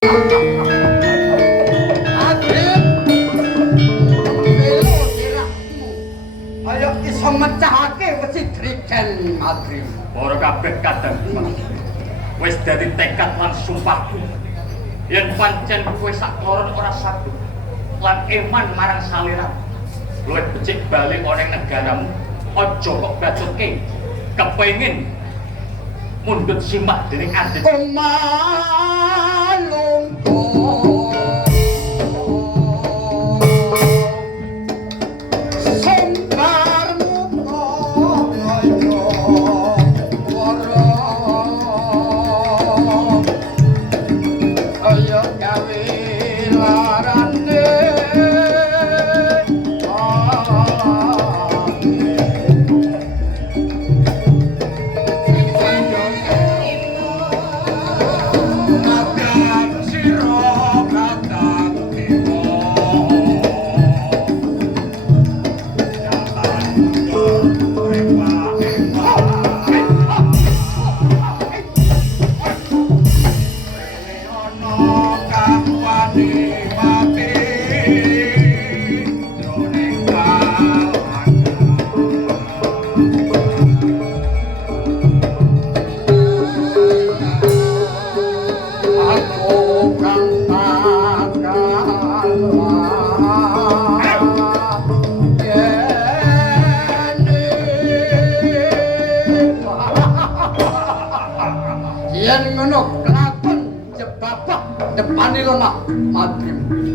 Ayo iso mecahake wesi drigen Madrim. Para kabeh kadang wis dadi tekad lan sumpahku. Yen pancen kowe sakloron ora saduk lan iman marang salira. Luwih becik bali ana ing negaramu. Aja kok bacutke kepengin mundhut simah dening adit. Kumalungku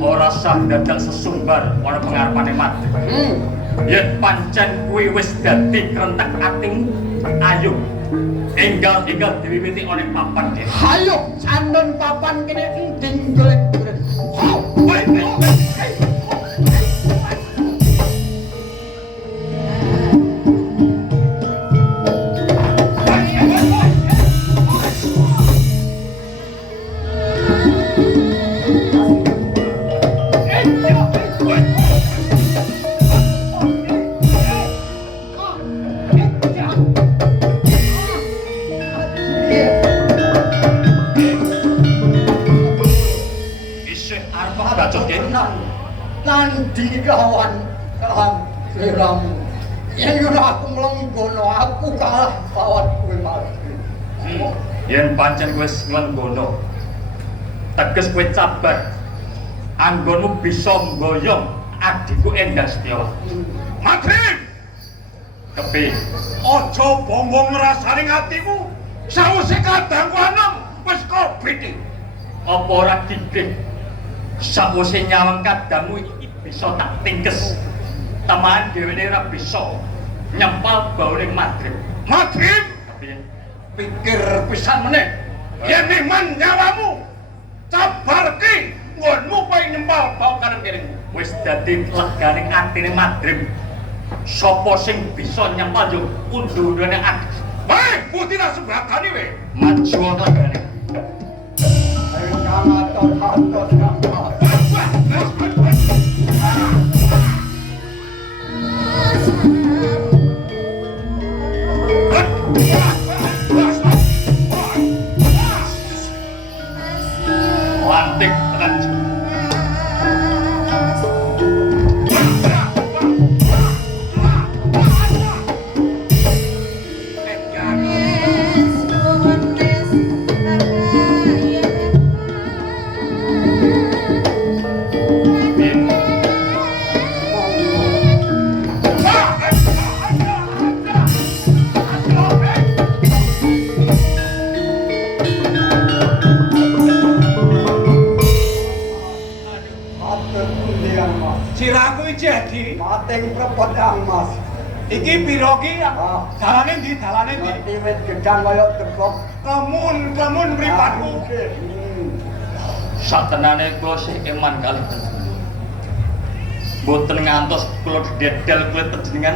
ora sah dadak sesumbar ana pengarepane mati. Yen pancen kuwi wis dadi krentek atimu, ayo enggal-enggal diwiwiti oleh papan dhewe. Hayo candon papan kene ending golek-golek. Nandi kawan sliramu. Yen ora aku mlenggono, aku kalah lawan kowe mati. Yen pancen wis mlenggono, teges kowe cabar. Anggonmu bisa nggoyong adikku Endang Setyawati. Madrim! Kepi, aja bombong ngrasani atimu. Sawise kadangku anem wis kobit. Apa ora dikrik? Sawise nyawang kadangmu iki bisa tak tingkes. Teman dhewene ora bisa nyempal baune Madrim. Madrim, Kepi, pikir pisan meneh. Yen iman nyawamu cabarke nggonmu kowe nyempal bau kanan kiring. wis dadi leganing atine Madrim. Sapa sing bisa nyempal yo undu-undune adik. Bae, putih tak sebagane we. Maju legane. Ayo kangatot-atot kangat. Lantik tenan. Siraku iki jadi Mating prepedang Mas. iki piro ki? Ah. Dalane ndi? Dalane ndi? Mati wit gedang kaya debok. Kemun mripatku. Satenane kula sih iman kalih panjenengan. Mboten ngantos kula dedel kulit panjenengan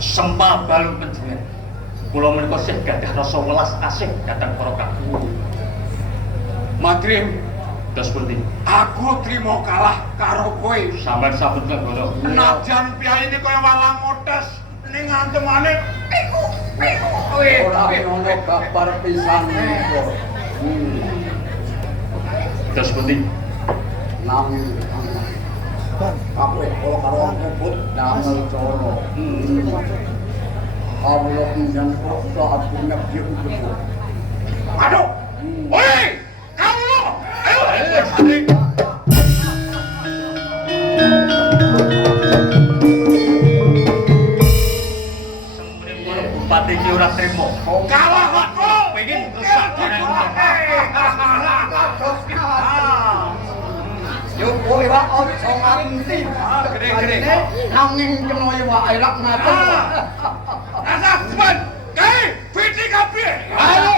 sempal balung panjenengan. Kula menika sih gadah rasa welas asih dhateng para kakung. Madrim, Dos pundi? aku trimo kalah karo kowe. Sampeyan sampun kagoro. Senajan piyayine kaya walang modes ning antemane iku. Ora ono kabar pisane kok. Terus pundi? Nanging kabeh kala karo nyebut damel cara. Kawula pinjang kok saat nyebut nyebut. Aduh. Oi, kawula. Ayo. Bupati ki ora trimo. Kalah aku. Pengen rusak orang. Yo kowe wae aja nganti. Gede-gede. Nanging kena wae lak ngaten. Rasa ban. Kae, fiti kabeh. Ayo